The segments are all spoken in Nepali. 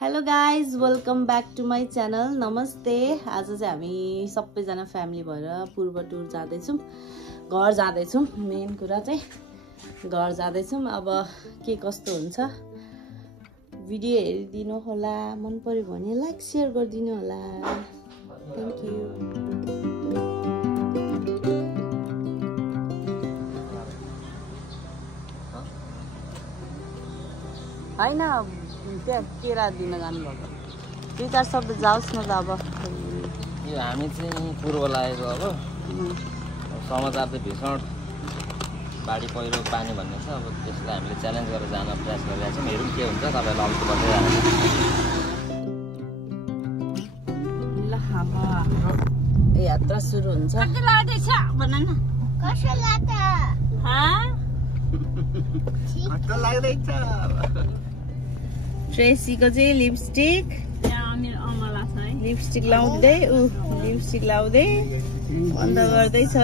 Hello guys welcome back to my channel नमस्ते। आज चाहिँ हामी सबैजना फ्यामिली भएर पूर्व टुर जाँदैछौँ, घर जाँदैछौँ। मेन कुरा चाहिँ घर जाँदैछौँ। अब के कस्तो हुन्छ भिडियो हेरिदिनु होला, मन पर्यो भने लाइक सेयर गरिदिनु होला। Thank you. हैन त्यहाँ केरा दिन जानुभएको 2-4 शब्द जाओस् न त। अब यो हामी चाहिँ पूर्व लागेको अब समाचार चाहिँ भीषण बाढी पहिरो पानी भन्ने छ। अब त्यसलाई हामीले च्यालेन्ज गरेर जान प्रयास गरिरहेका छौँ। हेरौँ के हुन्छ। तपाईँलाई अलिक बताइरहेको ल अब हाम्रो यात्रा सुरु हुन्छ। कति लाग्दैछ भन न। कसो लाग्छ? कस्तो लाग्दैछ? ट्रेसीको चाहिँ लिपस्टिक लिपस्टिक लाउँदै लिपस्टिक लाउँदै बन्द गर्दैछ।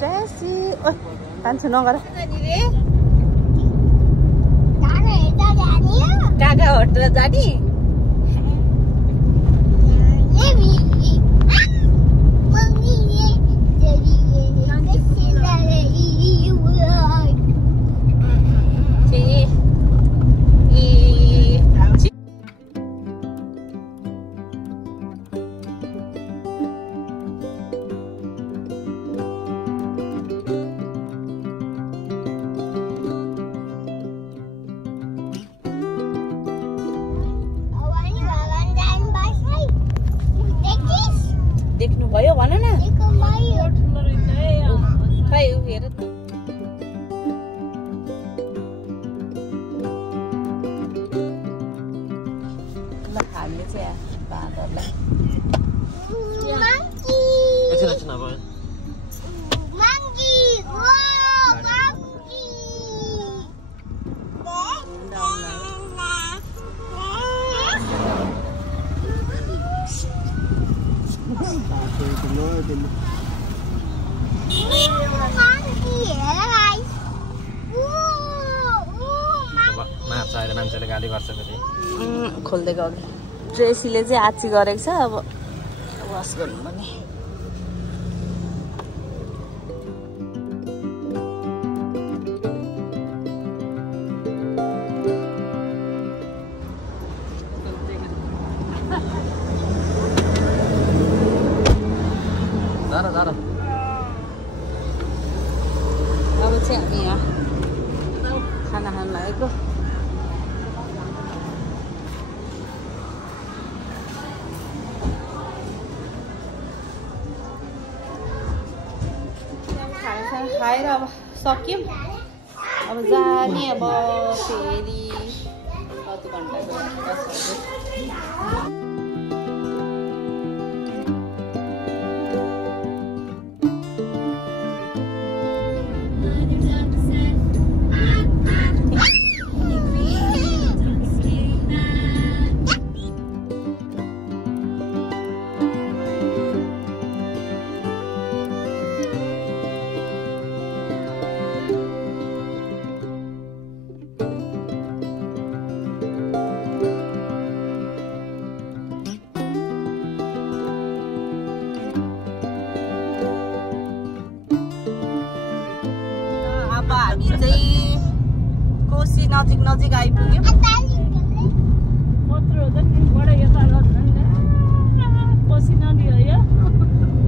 ट्रेसी ओइ कान्छो नगर। काका होटल जाने देख्नु भयो भन न। खै हेर त। ल हामीले चाहिँ बाँदरलाई मार्छ अहिले मान्छेले गाली गर्छ फेरि खोल्दै गयो। ट्रेसीले चाहिँ आची गरेको छ। अब वास गर्नु पनि अब चाहिँ हामी यहाँ खाना खान लागेको। खाएर अब सक्यौँ। अब जाने अब फेरि कति घन्टाको हामी चाहिँ कोशी नजिक आइपुग्यौँ।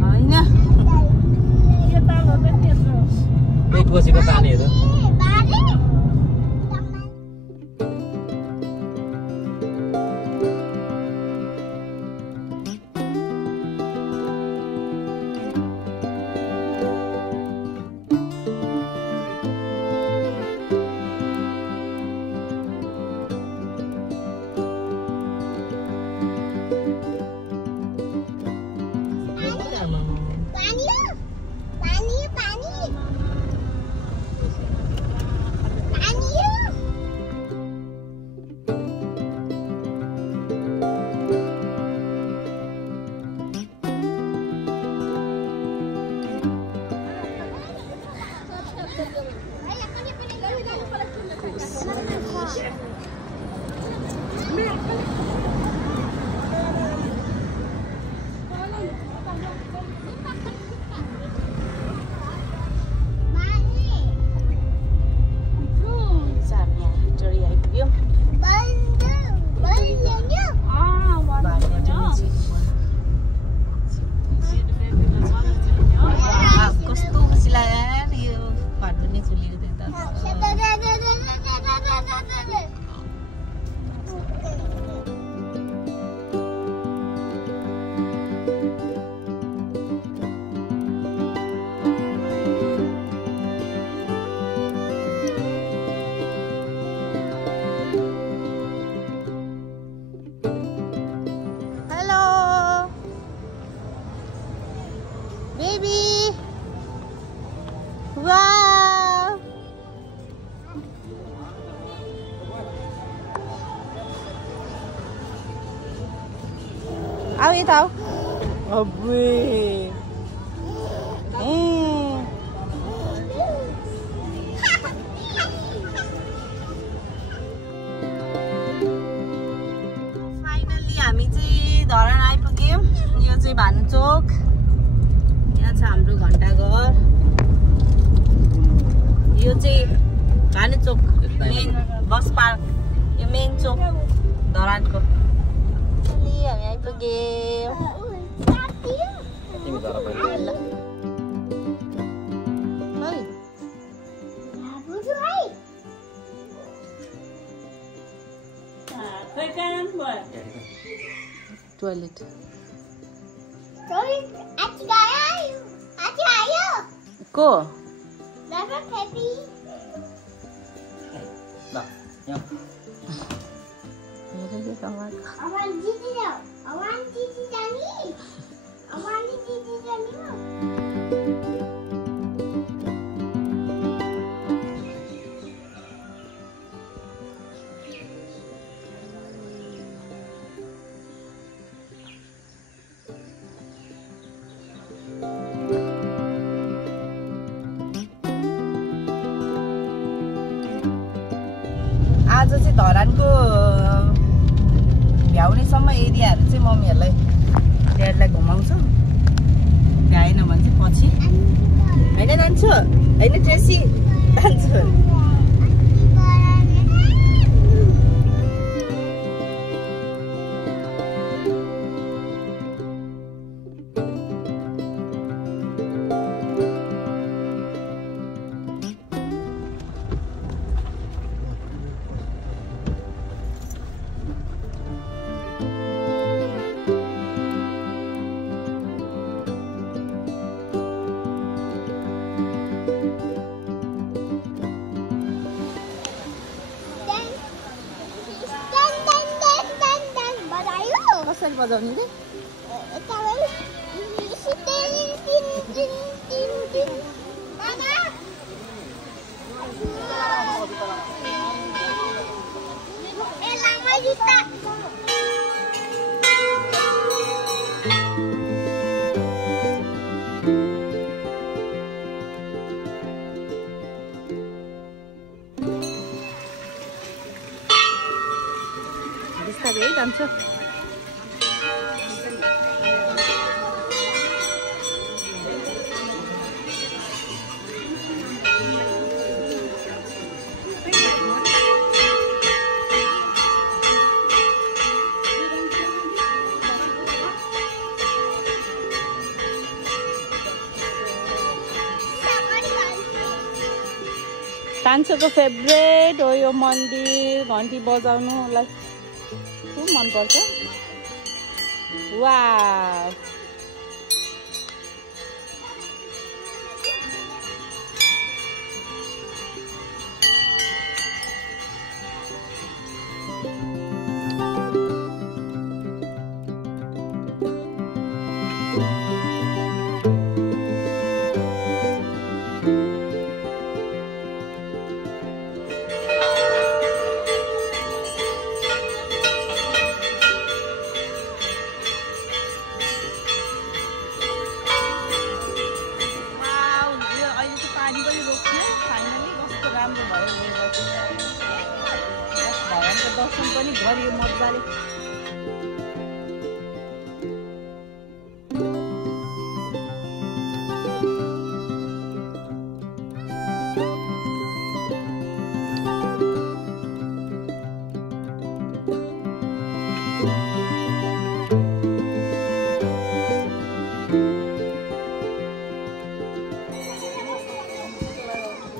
होइन कोशीको पानीहरू Ao vậy tao? Abe. Finally हामी चाहिँ धरान आइपुग्यौँ। यो चाहिँ भानुचोक। यहाँ छ हाम्रो घण्टाघर। यो चाहिँ भानुचोक मेन बस पार्क। यो मेन चोक धरानको। हामी आइपुग्यौँ। Toilet. Ko? Dapat happy. Nah, ya. Awan Gigi dong. Awan Gigi Dani. Awan Gigi Dani. आज चाहिँ धरानको भ्याउनेसम्म एरियाहरू चाहिँ मम्मीहरूलाई ड्याडीलाई घुमाउँछु। भ्याएन भने चाहिँ पछि होइन जान्छु होइन ट्रेसी जान्छु। कसरी बजाउने रे? बिस्तारै है जान्छ। कान्छोको फेभरेट हो यो मन्दिर, घन्टी बजाउनुलाई खुब मनपर्छ। वाउ दर्शन पनि गरियो मजाले।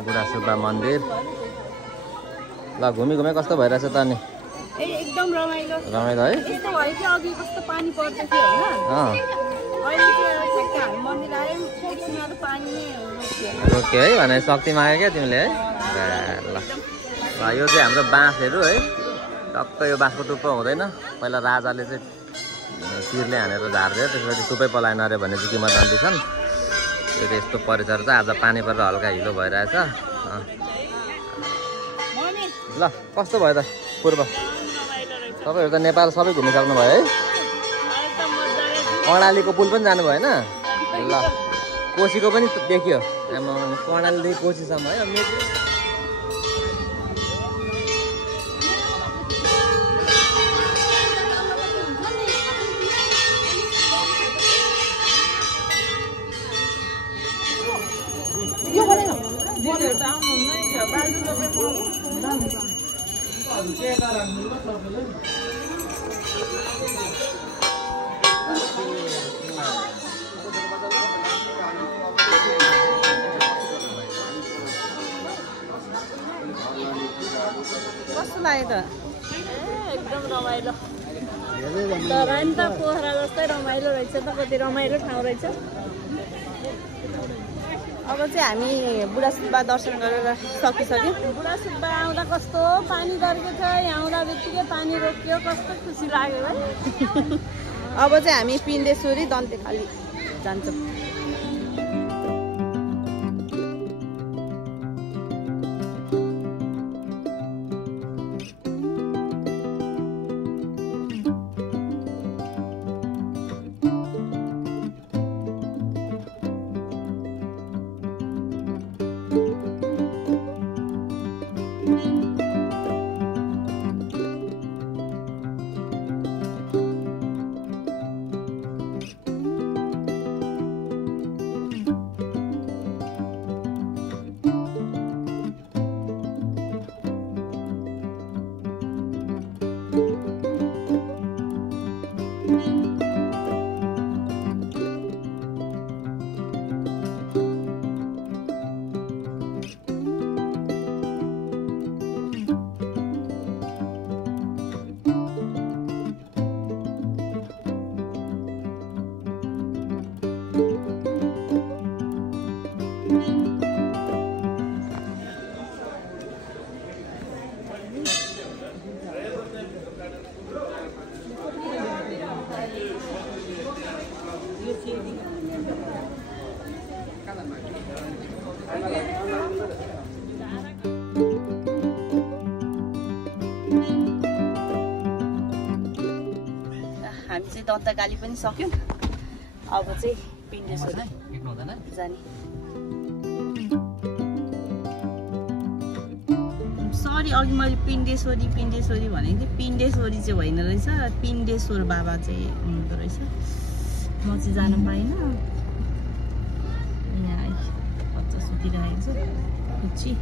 बुढा सुब्बा मन्दिर ल घुमी घुमे कस्तो भइरहेछ त अनि? एकदम रमाइलो रमाइलो है। यस्तो भयो कि अघि कस्तो पानी पर्दै थियो होइन, अहिले चाहिँ ठ्याक्क हामी मन्दिर आयौँ एकछिनमा त पानी नै रोक्यो है भने शक्ति माग्यो क्या तिमीले है। ल यो चाहिँ हाम्रो बाँसहरू है, टक्क यो बाँसको टुप्पो हुँदैन। पहिला राजाले चाहिँ तिरले हानेर झार्दियो, त्यसपछि टुप्पै पलाएन अरे भन्ने चाहिँ किंवदन्ती छन्। यो चाहिँ यस्तो परिसर चाहिँ आज पानी परेर हल्का हिलो भइरहेछ। ल कस्तो भयो त पूर्व? तपाईँहरू त नेपाल सबै घुमिसक्नु भयो है। कर्णालीको पुल पनि जानु भएन? ल कोसीको पनि देखियो, कर्णालीदेखि कोसीसम्म है। कस्तो लाग्यो त? एकदम रमाइलो। धरान त पोखरा जस्तै रमाइलो रहेछ त, कति रमाइलो ठाउँ रहेछ। अब चाहिँ हामी बुढा सुब्बा दर्शन गरेर सकिसक्यौँ। बुढा सुब्बा आउँदा कस्तो पानी दर्केको छ, यहाँ आउँदा बित्तिकै पानी रोकियो, कस्तो खुसी लाग्यो है। अब चाहिँ हामी पिण्डेश्वरी दन्तेखाली जान्छौँ। हामी चाहिँ दन्तकाली पनि सक्यौँ। अब चाहिँ पिण्डेश्वरी जाने। सरी अघि मैले पिण्डेश्वरी भनेको थिएँ, पिण्डेश्वरी चाहिँ होइन रहेछ, पिण्डेश्वर बाबा चाहिँ हुनुहुँदो रहेछ। म चाहिँ जान पाइनँ। यहाँ बच्चा सुतिरहेको छ खुच्ची।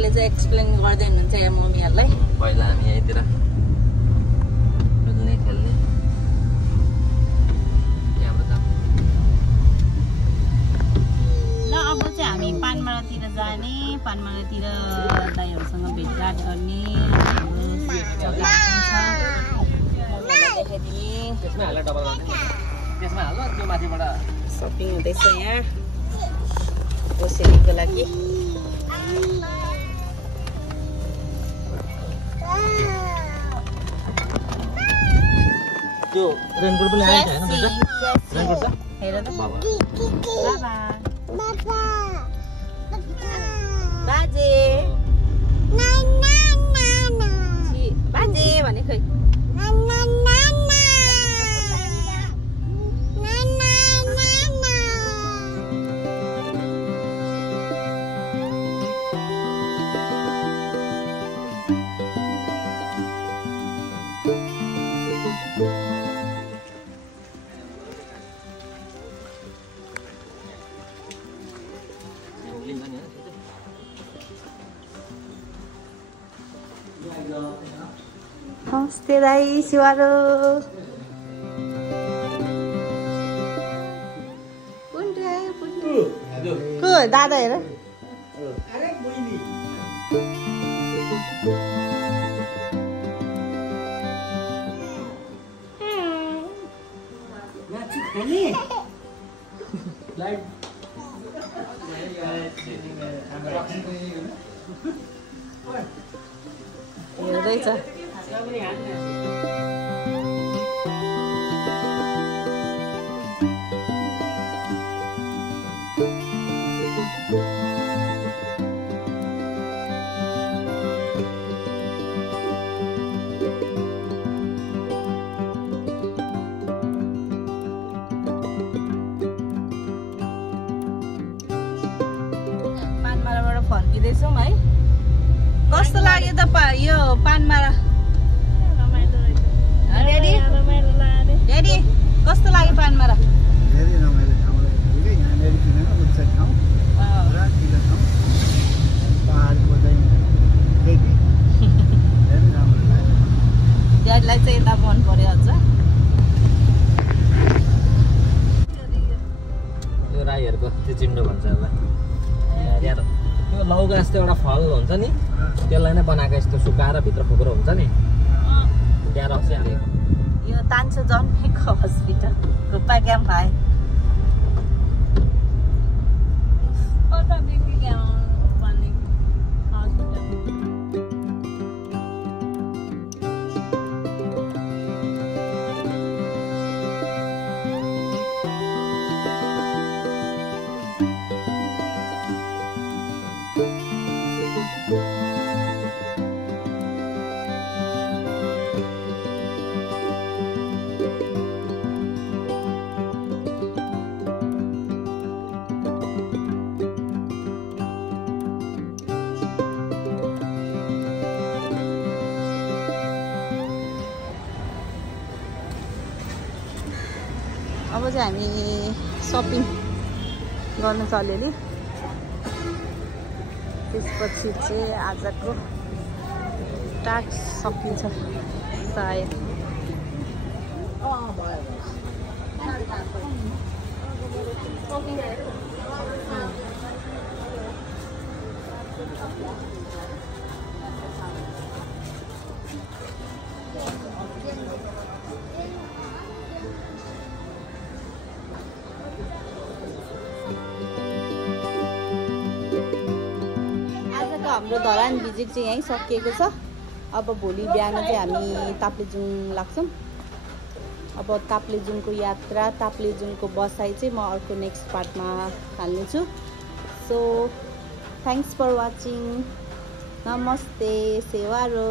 सरले चाहिँ एक्सप्लेन गर्दै हुनुहुन्छ यहाँ मम्मीहरूलाई। पहिला हामी यहीँतिर खेल्ने ल अब चाहिँ हामी पानमारातिर जाने, पानमारातिर दाइहरूसँग भेटघाट गर्ने, त्यसमै हालेर डबल गर्ने त्यसमा हाल्नु त्यो माथिबाट सपिङ हुँदैछ यहाँ ओसेलीको लागि। त्यो रेनकोट पनि आएको छैन बेटा? रेनकोट छ? हेर त बाबा बाजे बाजे भने खै नमस्ते दाई शिवारो को दादा हेर हेर्दैछ। पानमाराबाट फर्किँदैछौँ है। कस्तो लाग्यो त यो पानमारा? ड्याडी ड्याडी कस्तो लाग्यो पानमारा? ड्याडीलाई चाहिँ यता मन पर्यो अझ। यो राईहरूको त्यो चिम्डो भन्छ यसलाई। त्यो लौका जस्तो एउटा फल हुन्छ नि त्यसलाई नै बनाएको यस्तो सुकाएर भित्र फुक्रो हुन्छ नि त्यहाँ रक्सी हालेको। यो तान्सो जन्मेको हस्पिटल रुपा क्याम्प आए। अब चाहिँ हामी सपिङ गर्न चल्यो नि। त्यसपछि चाहिँ आजको टास्क सकिन्छ सायद। हाम्रो धरान भिजिट चाहिँ यहीँ सकिएको छ। अब भोलि बिहान चाहिँ हामी ताप्लेजुङ लाग्छौँ। अब ताप्लेजुङको यात्रा, ताप्लेजुङको बसाइ चाहिँ म अर्को नेक्स्ट पार्टमा हाल्नेछु। So thanks for watching. नमस्ते सेवारो।